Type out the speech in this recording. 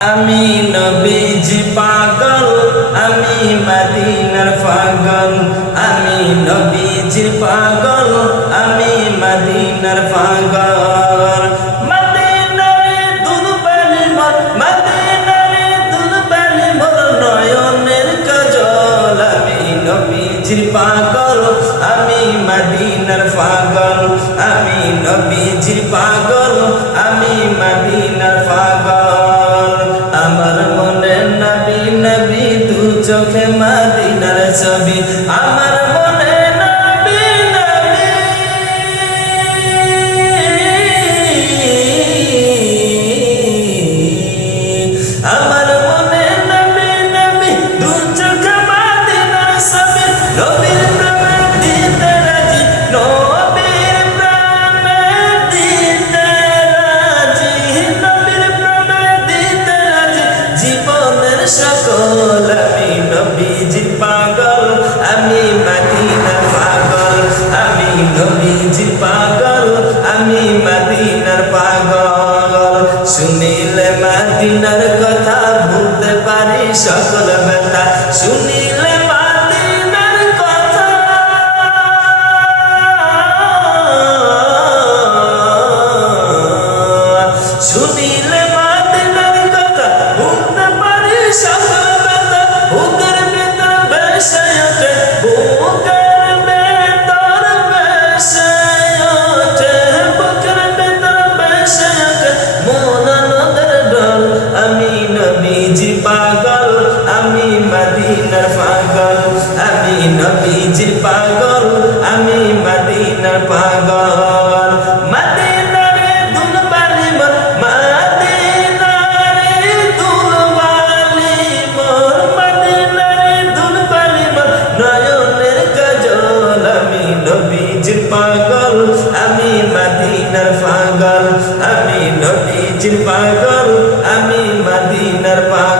আমি নবীজি পাগল, আমি মদিনার পাগল। আমি নবীজির পাগল, আমি মদিনার পাগল। মদিনারে দুলবালি মোর, মদিনারে দুলবালি মোর নয়নের কাজল। আমি নবীজির পাগল, আমি মদিনার পাগল। আমি নবীজির পাগল, আমি মদিনার পাগল। আমার মনে নবী নবী, দু চোখে মদিনার ছবি। আমার মনে নবী নবী, আমার মনে নবী নবী, দু চোখে মদিনার ছবি। নবীর প্রেমে দিতে রাজি, নবীর প্রেমে দিতে রাজি, নবীর প্রেমে দিতে রাজি জীবনের সকল। আমি নবীজির পাগল, আমি মদিনার পাগল। আমি নবীজির পাগল, আমি মদিনার পাগল। শুনিলে মদিনার কথা ভুলতে পারি সকল ব্যথা। শুনিলে মদিনার কথা, শুনিলে মদিনার কথা ভুলতে পারি সকল ব্যথা। বুকের ভিতর ভেসে ওঠে, বুকের ভিতর ভেসে ওঠে, বুকের ভিতর ভেসে ওঠে মন নদের ঢল। আমি নবীজির পাগল, আমি মদিনার পাগল। আমি নবীজির পাগল, আমি মদিনার পাগল। মদিনারে দুলবালি মোর, মদিনারে দুলবালি মোর, মদিনারে দুলবালি মোর নয়নের কাজল। আমি নবীজির পাগল, আমি মদিনার পাগল। আমি নবীজির পাগল, আমি মদিনার পাগল।